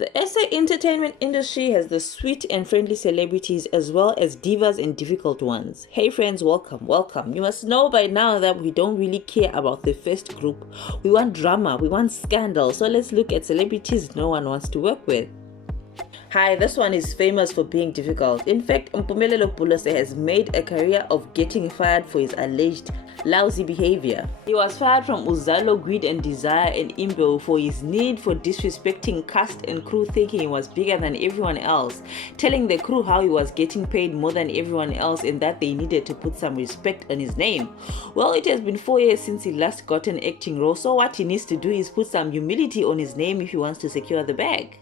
The SA entertainment industry has the sweet and friendly celebrities as well as divas and difficult ones. Hey friends, welcome. You must know by now that we don't really care about the first group. We want drama, we want scandal. So let's look at celebrities no one wants to work with. Hi, this one is famous for being difficult. In fact, Mpumelelo Pulose has made a career of getting fired for his alleged lousy behavior. He was fired from Uzalo, Greed and Desire and Imbo for his need for disrespecting cast and crew, thinking he was bigger than everyone else, telling the crew how he was getting paid more than everyone else and that they needed to put some respect on his name. Well, it has been 4 years since he last got an acting role, so what he needs to do is put some humility on his name if he wants to secure the bag.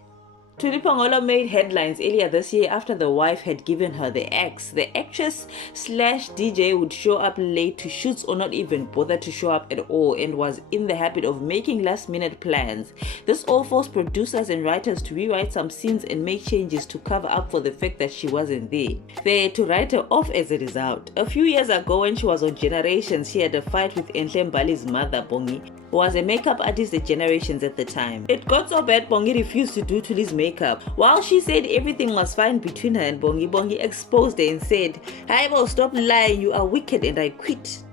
Tulipangolo made headlines earlier this year after the wife had given her the axe. The actress slash DJ would show up late to shoots or not even bother to show up at all and was in the habit of making last minute plans. This all forced producers and writers to rewrite some scenes and make changes to cover up for the fact that she wasn't there. They had to write her off as a result. A few years ago when she was on Generations, she had a fight with Enhle Mbali's mother, Bongi, who was a makeup artist at Generations at the time. It got so bad Bongi refused to do Tuli's makeup. While she said everything was fine between her and Bongi, Bongi exposed her and said, "Haibo, stop lying, you are wicked and I quit."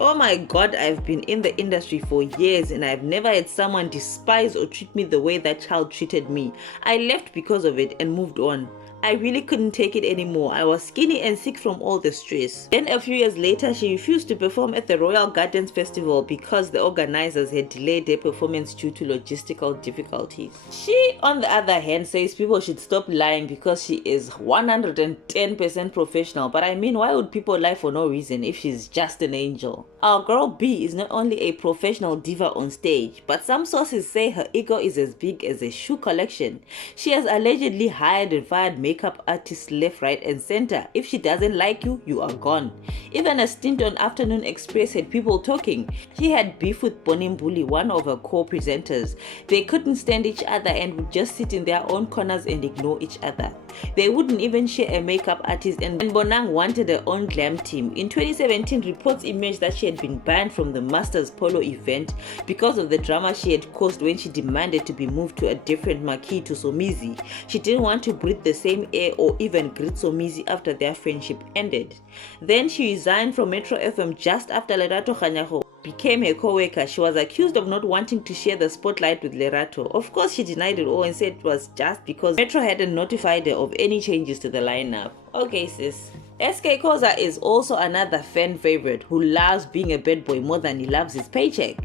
Oh my god, I've been in the industry for years and I've never had someone despise or treat me the way that child treated me. I left because of it and moved on. I really couldn't take it anymore. I was skinny and sick from all the stress. Then a few years later, she refused to perform at the Royal Gardens Festival because the organizers had delayed their performance due to logistical difficulties. She, on the other hand, says people should stop lying because she is 110% professional. But I mean, why would people lie for no reason if she's just an angel? Our girl B is not only a professional diva on stage, but some sources say her ego is as big as a shoe collection. She has allegedly hired and fired makeup artists left, right and center. If she doesn't like you, you are gone. Even a stint on Afternoon Express had people talking. She had beef with Bonimbuli, one of her co-presenters. They couldn't stand each other and would just sit in their own corners and ignore each other. They wouldn't even share a makeup artist, and Bonang wanted her own glam team. In 2017, reports emerged that she had been banned from the Masters Polo event because of the drama she had caused when she demanded to be moved to a different marquee to Somizi. She didn't want to breathe the same air or even greet Somizi after their friendship ended. Then she resigned from Metro FM just after Lerato Khanyago became her co-worker. She was accused of not wanting to share the spotlight with Lerato. Of course, she denied it all and said it was just because Metro hadn't notified her of any changes to the lineup. Okay, sis. SK Koza is also another fan favorite who loves being a bad boy more than he loves his paycheck.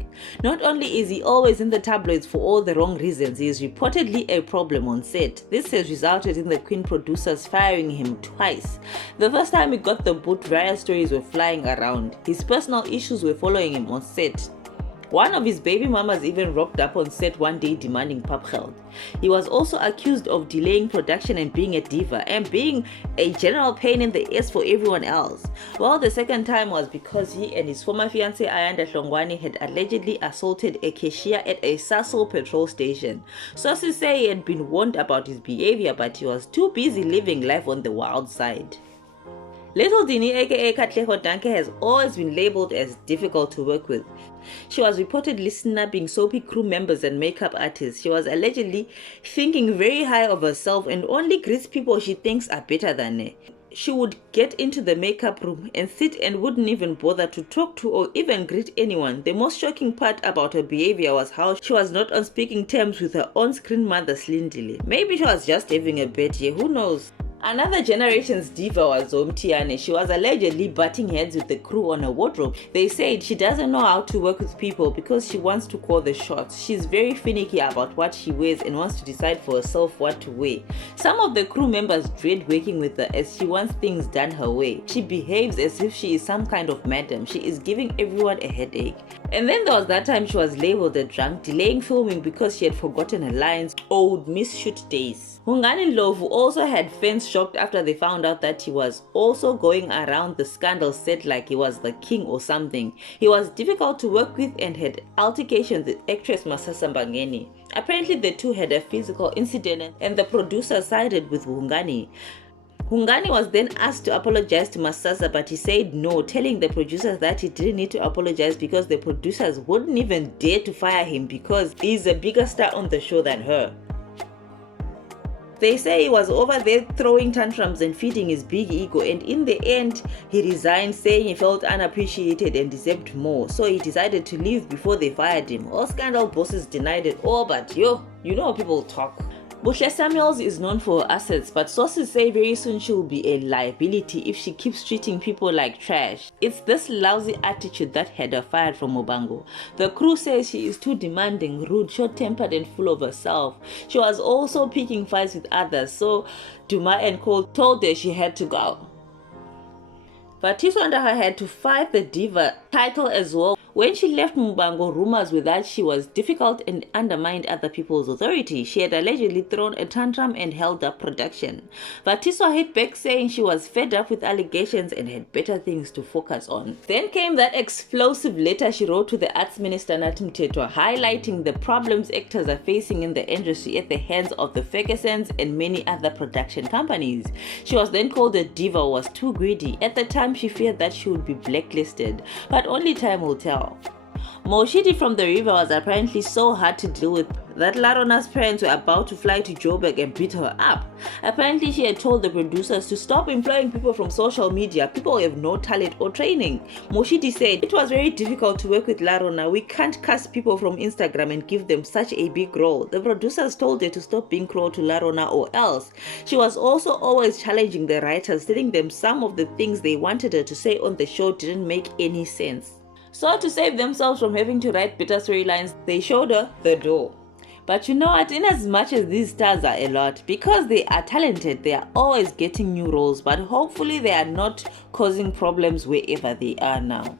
Not only is he always in the tabloids for all the wrong reasons, he is reportedly a problem on set. This has resulted in the Queen producers firing him twice. The first time he got the boot, various stories were flying around. His personal issues were following him on set. One of his baby mamas even rocked up on set one day demanding papgeld. He was also accused of delaying production and being a diva and being a general pain in the ass for everyone else. Well, the second time was because he and his former fiancée Ayanda Hlongwane had allegedly assaulted a cashier at a Sasol petrol station. Sources say he had been warned about his behavior, but he was too busy living life on the wild side. Little Dini aka Katlego Danke has always been labelled as difficult to work with. She was reportedly snapping soapy crew members and makeup artists. She was allegedly thinking very high of herself and only greets people she thinks are better than her. She would get into the makeup room and sit and wouldn't even bother to talk to or even greet anyone. The most shocking part about her behavior was how she was not on speaking terms with her on-screen mother Slindile. Maybe she was just having a bad year, who knows? Another Generations diva was Zomtiane. She was allegedly butting heads with the crew on her wardrobe. They said she doesn't know how to work with people because she wants to call the shots. She's very finicky about what she wears and wants to decide for herself what to wear. Some of the crew members dread working with her as she wants things done her way. She behaves as if she is some kind of madam. She is giving everyone a headache. And then there was that time she was labeled a drunk, delaying filming because she had forgotten her lines or would miss shoot days. Hungani Lovu also had fans shocked after they found out that he was also going around the scandal set like he was the king or something. He was difficult to work with and had altercations with actress Masasa Mbangeni. Apparently the two had a physical incident and the producer sided with Hungani. Hungani was then asked to apologize to Masasa, but he said no, telling the producers that he didn't need to apologize because the producers wouldn't even dare to fire him because he's a bigger star on the show than her. They say he was over there throwing tantrums and feeding his big ego, and in the end, he resigned saying he felt unappreciated and deserved more, so he decided to leave before they fired him. All scandal bosses denied it all, but you know how people talk. Buhle Samuels is known for her assets, but sources say very soon she will be a liability if she keeps treating people like trash. It's this lousy attitude that had her fired from Mobango. The crew says she is too demanding, rude, short-tempered and full of herself. She was also picking fights with others, so Duma and Cole told her she had to go. Vatiso under her had to fight the diva title as well. When she left Mobango, rumors were that she was difficult and undermined other people's authority. She had allegedly thrown a tantrum and held up production. Vatiso hit back saying she was fed up with allegations and had better things to focus on. Then came that explosive letter she wrote to the Arts Minister Nathi Mthethwa, highlighting the problems actors are facing in the industry at the hands of the Fergusons and many other production companies. She was then called a diva, was too greedy. At the time, she feared that she would be blacklisted, but only time will tell. Moshidi from the river was apparently so hard to deal with that Larona's parents were about to fly to Joburg and beat her up. Apparently she had told the producers to stop employing people from social media, people who have no talent or training. Moshidi said, "It was very difficult to work with Larona. We can't cast people from Instagram and give them such a big role." The producers told her to stop being cruel to Larona or else. She was also always challenging the writers, telling them some of the things they wanted her to say on the show didn't make any sense. So to save themselves from having to write bitter storylines, they showed her the door. But you know what, in as much as these stars are a lot, because they are talented, they are always getting new roles, but hopefully they are not causing problems wherever they are now.